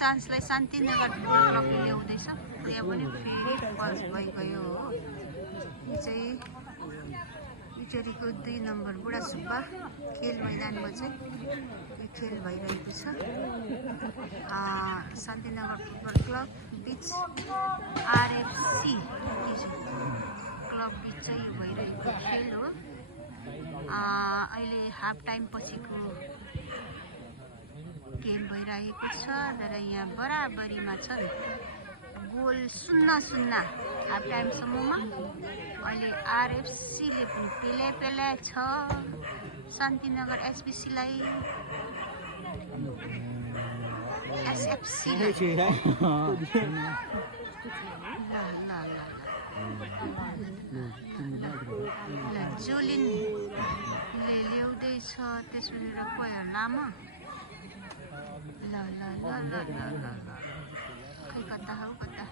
चान्सलाई Shantinagar club ल्याउँदैछ। त्यहाँ पनि फेरि पल्स भइगयो हो। यो चाहिँ इटरीको 2 नम्बर बुढा सुब्बा खेल मैदानमा चाहिँ यो खेल भइरहेको छ। शान्तिनगर फुटबल क्लब बिच आरएफसी क्लब बिच चाहिँ यो भइरहेको खेल हो। अहिले हाफ टाइम पछिको गेम भइरहेको छ तर यहाँ बराबरीमा छ। गोल 0-0 हाफ टाइमसम्ममा। अहिले आरएफसीले पनि पेले छ शान्तिनगर एसबीसीलाई। एसएफसी जोलिनले ल्याउँदैछ त्यसपछि कोही लामा। ल खै कता हौ कता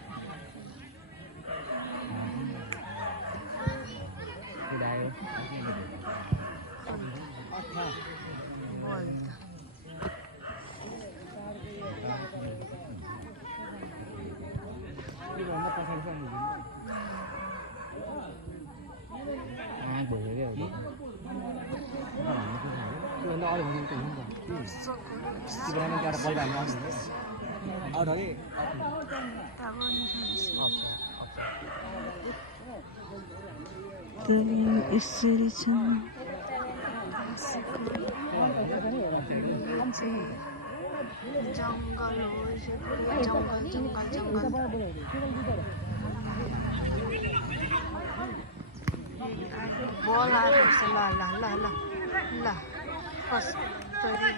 बल त यसरी छ। जङ्गल हो जङ्गल बल आएको छ। ल ल ल ल ल कस्तरी